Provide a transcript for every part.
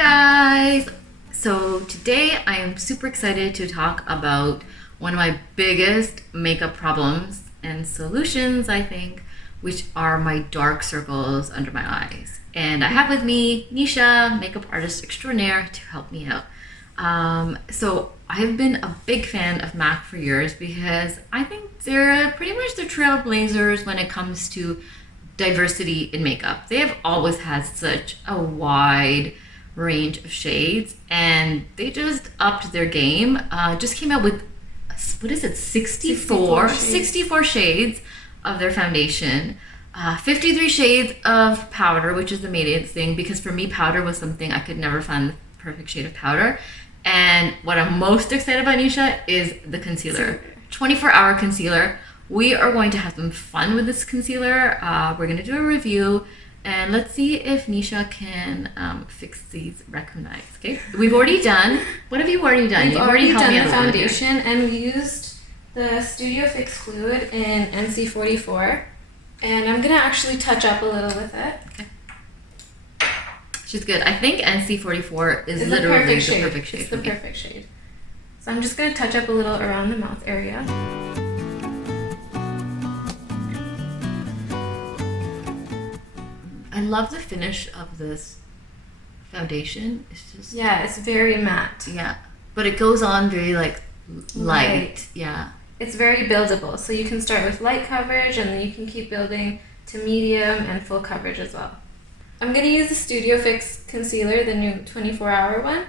guys! So today I am super excited to talk about one of my biggest makeup problems and solutions, I think, which are my dark circles under my eyes. And I have with me Nisha, makeup artist extraordinaire, to help me out. So I've been a big fan of M.A.C for years because I think they're pretty much the trailblazers when it comes to diversity in makeup. They have always had such a wide range of shades, and they just upped their game. Just came out with, what is it, 64 shades of their foundation, 53 shades of powder, which is the main thing, because for me powder was something I could never find the perfect shade of powder. And what I'm most excited about, Nisha, is the concealer. 24-hour concealer. We are going to have some fun with this concealer. We're going to do a review, and let's see if Nisha can fix these raccoon eyes. Okay, we've already done. What have you already done? We've already done the foundation, and we used the Studio Fix fluid in NC44, and I'm gonna actually touch up a little with it. Okay. She's good. I think NC44 is literally the perfect shade. It's the perfect shade. So I'm just gonna touch up a little around the mouth area. I love the finish of this foundation. It's just, yeah, it's very matte. Yeah, but it goes on very like light. Yeah, it's very buildable, so you can start with light coverage and then you can keep building to medium and full coverage as well. I'm going to use the Studio Fix concealer, the new 24-hour one,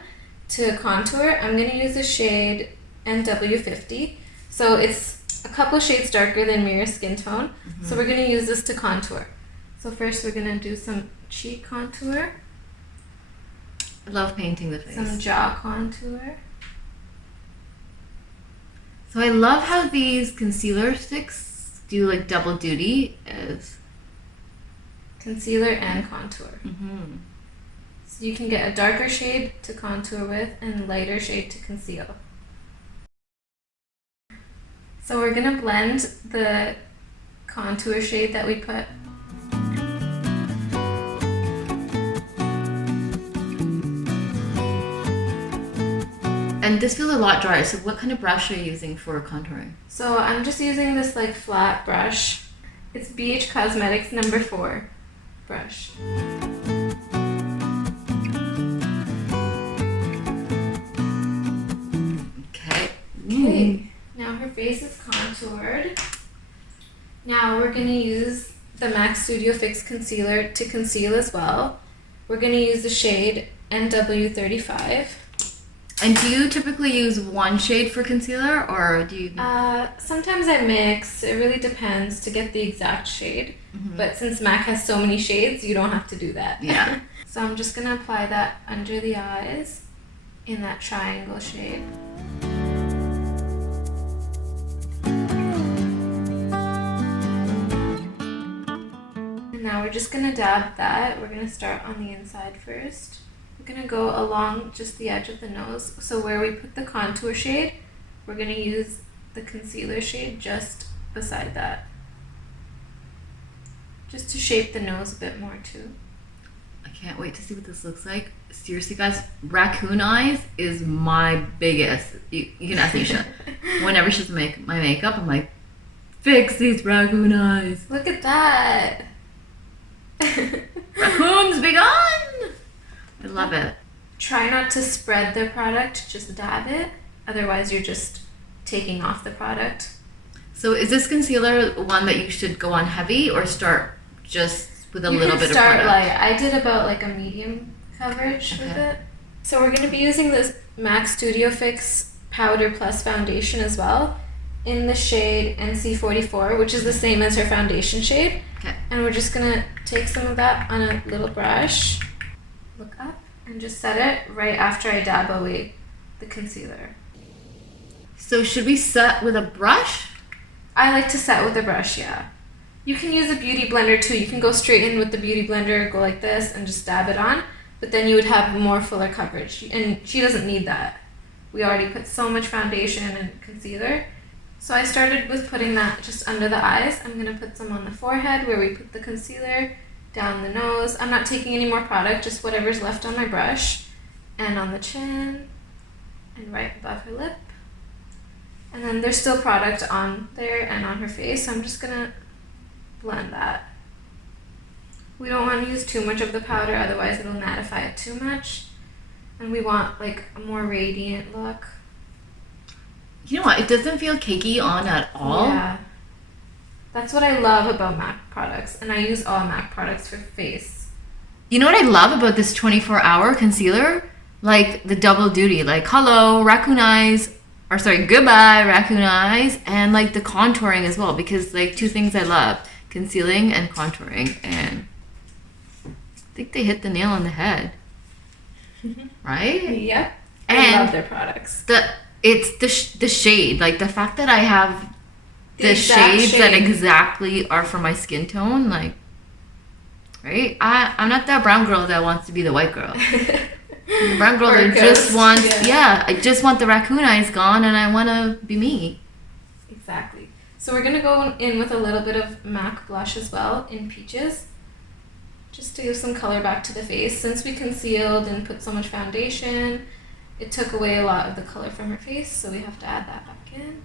to contour. I'm going to use the shade NW50, so it's a couple shades darker than Meera skin tone. So we're going to use this to contour. So first we're going to do some cheek contour. I love painting the face. Some jaw contour. So I love how these concealer sticks do like double duty as concealer and contour. So you can get a darker shade to contour with and lighter shade to conceal. So we're going to blend the contour shade that we put. And this feels a lot drier, so what kind of brush are you using for contouring? So I'm just using this like flat brush. It's BH Cosmetics number 4 brush. Okay. Now her face is contoured. Now we're going to use the M.A.C Studio Fix concealer to conceal as well. We're going to use the shade NW35. And do you typically use one shade for concealer, or do you? Sometimes I mix. It really depends to get the exact shade. But since M.A.C has so many shades, you don't have to do that. Yeah. So I'm just going to apply that under the eyes in that triangle shade. And now we're just going to dab that. We're going to start on the inside first. We're going to go along just the edge of the nose. So where we put the contour shade, we're going to use the concealer shade just beside that. Just to shape the nose a bit more too. I can't wait to see what this looks like. Seriously guys, raccoon eyes is my biggest. You can ask Nisha. Whenever she's my makeup, I'm like, fix these raccoon eyes. Look at that. Raccoons, be gone! I love it. Try not to spread the product, just dab it. Otherwise, you're just taking off the product. So is this concealer one that you should go on heavy or start just with a little bit of product? Start light. I did about like a medium coverage with it. So we're going to be using this M.A.C Studio Fix powder plus foundation as well in the shade NC44, which is the same as her foundation shade. Okay. And we're just going to take some of that on a little brush. Look up and just set it right after I dab away the concealer. So should we set with a brush? I like to set with a brush, yeah. You can use a beauty blender too. You can go straight in with the beauty blender, go like this and just dab it on, but then you would have more fuller coverage, and she doesn't need that. We already put so much foundation and concealer. So I started with putting that just under the eyes. I'm going to put some on the forehead where we put the concealer, down the nose. I'm not taking any more product, just whatever's left on my brush. and on the chin and right above her lip. And then there's still product on there and on her face, so I'm just gonna blend that. We don't want to use too much of the powder, otherwise it'll mattify it too much. And we want like a more radiant look. You know what? It doesn't feel cakey on at all. Yeah. That's what I love about MAC products, and I use all MAC products for face. You know what I love about this 24-hour concealer? Like the double duty, like hello, raccoon eyes, or sorry, goodbye, raccoon eyes, and like the contouring as well, because like two things I love, concealing and contouring, and I think they hit the nail on the head. Right? Yep. And I love their products. It's the shade, like the fact that I have the shades that exactly are for my skin tone, like, right? I'm not that brown girl that wants to be the white girl. The brown girl that just wants, I just want the raccoon eyes gone and I want to be me. Exactly. So we're going to go in with a little bit of MAC blush as well in Peaches, just to give some color back to the face. Since we concealed and put so much foundation, it took away a lot of the color from her face, so we have to add that back in.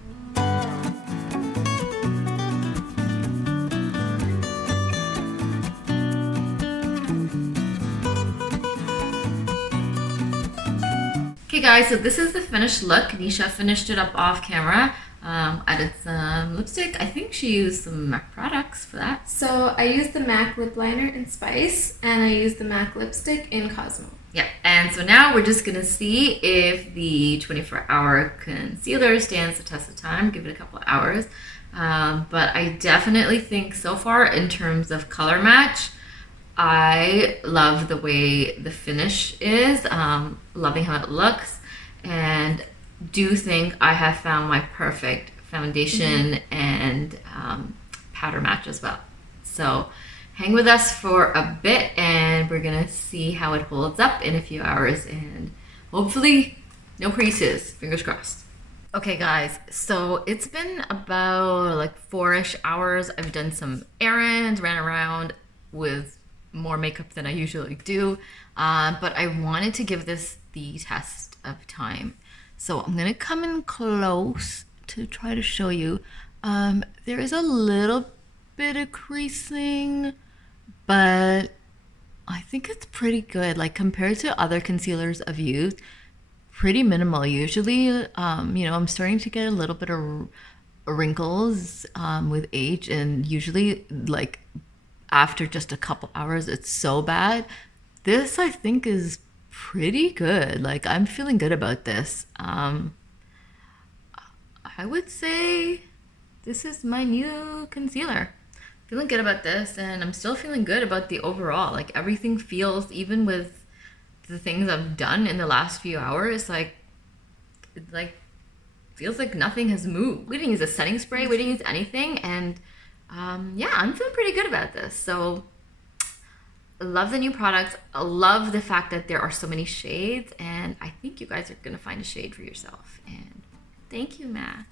Okay guys, so this is the finished look. Nisha finished it up off camera. Added some lipstick. I think she used some MAC products for that. So I used the MAC lip liner in Spice, and I used the MAC lipstick in Cosmo. Yeah, and so now we're just gonna see if the 24-hour concealer stands the test of time. Give it a couple of hours. But I definitely think so far in terms of color match, I love the way the finish is, loving how it looks, and do think I have found my perfect foundation and powder match as well. So hang with us for a bit and we're gonna see how it holds up in a few hours, and hopefully no creases, fingers crossed. Okay guys, so it's been about like 4-ish hours. I've done some errands, ran around with more makeup than I usually do, but I wanted to give this the test of time. So I'm gonna come in close to try to show you. There is a little bit of creasing, but I think it's pretty good. Like compared to other concealers I've used, pretty minimal usually. You know, I'm starting to get a little bit of wrinkles with age, and usually like after just a couple hours it's so bad. This I think is pretty good. Like I'm feeling good about this. I would say this is my new concealer. Feeling good about this, and I'm still feeling good about the overall. Like everything feels, even with the things I've done in the last few hours, like it like feels like nothing has moved. We didn't use a setting spray, we didn't use anything, and yeah, I'm feeling pretty good about this. So I love the new products. I love the fact that there are so many shades, and I think you guys are gonna find a shade for yourself. And thank you, MAC.